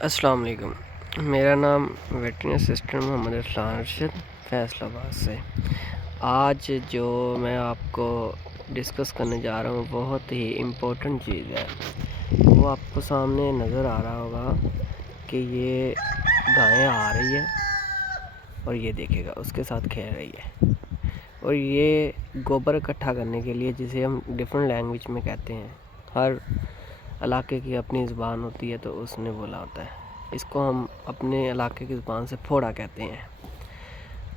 السلام علیکم، میرا نام ویٹرنری اسسٹنٹ محمد اسلام ارشد فیصل آباد سے۔ آج جو میں آپ کو ڈسکس کرنے جا رہا ہوں بہت ہی امپورٹنٹ چیز ہے۔ وہ آپ کو سامنے نظر آ رہا ہوگا کہ یہ گائیں آ رہی ہے اور یہ دیکھے گا اس کے ساتھ کھیل رہی ہے، اور یہ گوبر اکٹھا کرنے کے لیے، جسے ہم ڈفرینٹ لینگویج میں کہتے ہیں، ہر علاقے کی اپنی زبان ہوتی ہے تو اس نے بولا ہوتا ہے، اس کو ہم اپنے علاقے کی زبان سے پھوڑا کہتے ہیں۔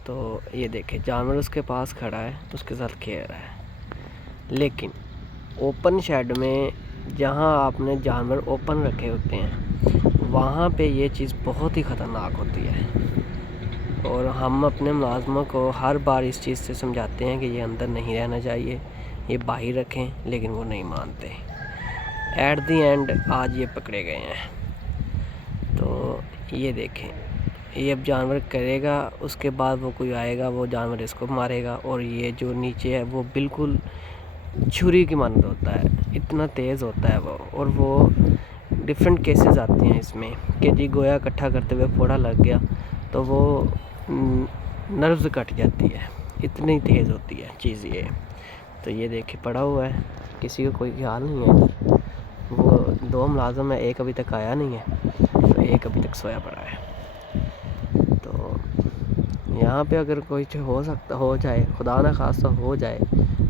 تو یہ دیکھیں، جانور اس کے پاس کھڑا ہے تو اس کے ساتھ کھیل رہا ہے، لیکن اوپن شیڈ میں جہاں آپ نے جانور اوپن رکھے ہوتے ہیں وہاں پہ یہ چیز بہت ہی خطرناک ہوتی ہے، اور ہم اپنے ملازموں کو ہر بار اس چیز سے سمجھاتے ہیں کہ یہ اندر نہیں رہنا چاہیے، یہ باہر رکھیں، لیکن وہ نہیں مانتے۔ ایٹ دی اینڈ آج یہ پکڑے گئے ہیں۔ تو یہ دیکھیں، یہ اب جانور کرے گا، اس کے بعد وہ کوئی آئے گا، وہ جانور اس کو مارے گا، اور یہ جو نیچے ہے وہ بالکل چھری کی مانند ہوتا ہے، اتنا تیز ہوتا ہے وہ، اور وہ ڈفرینٹ کیسز آتے ہیں اس میں کہ جی گویا اکٹھا کرتے ہوئے پھوڑا لگ گیا تو وہ نروز کٹ جاتی ہے، اتنی تیز ہوتی ہے چیز یہ۔ تو یہ دیکھیں پڑا ہوا ہے، کسی کو کوئی خیال نہیں ہے۔ وہ دو ملازم ہیں، ایک ابھی تک آیا نہیں ہے تو ایک ابھی تک سویا پڑا ہے۔ تو یہاں پہ اگر کوئی ہو جائے، خدا نخواستہ ہو جائے،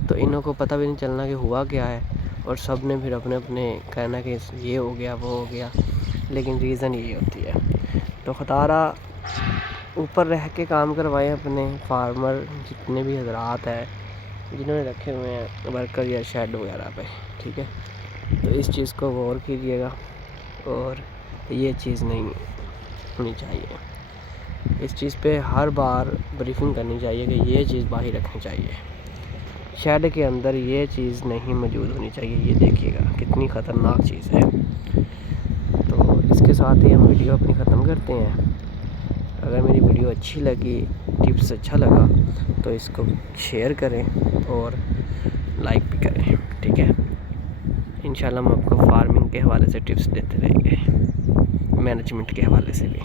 تو انہوں کو پتہ بھی نہیں چلنا کہ ہوا کیا ہے، اور سب نے پھر اپنے اپنے کہنا کہ یہ ہو گیا وہ ہو گیا، لیکن ریزن یہی ہوتی ہے۔ تو خدا را اوپر رہ کے کام کروائے اپنے فارمر جتنے بھی حضرات ہیں جنہوں نے رکھے ہوئے ہیں ورکر یا شیڈ وغیرہ پہ، ٹھیک ہے؟ تو اس چیز کو غور کیجیے گا، اور یہ چیز نہیں ہونی چاہیے۔ اس چیز پہ ہر بار بریفنگ کرنی چاہیے کہ یہ چیز باہر رکھنی چاہیے، شیڈ کے اندر یہ چیز نہیں موجود ہونی چاہیے۔ یہ دیکھیے گا کتنی خطرناک چیز ہے۔ تو اس کے ساتھ ہی ہم ویڈیو اپنی ختم کرتے ہیں۔ اگر میری ویڈیو اچھی لگی، ٹپس اچھا لگا تو اس کو شیئر کریں اور لائک بھی کریں، ٹھیک ہے؟ انشاءاللہ ہم آپ کو فارمنگ کے حوالے سے ٹپس دیتے رہیں گے، مینجمنٹ کے حوالے سے بھی۔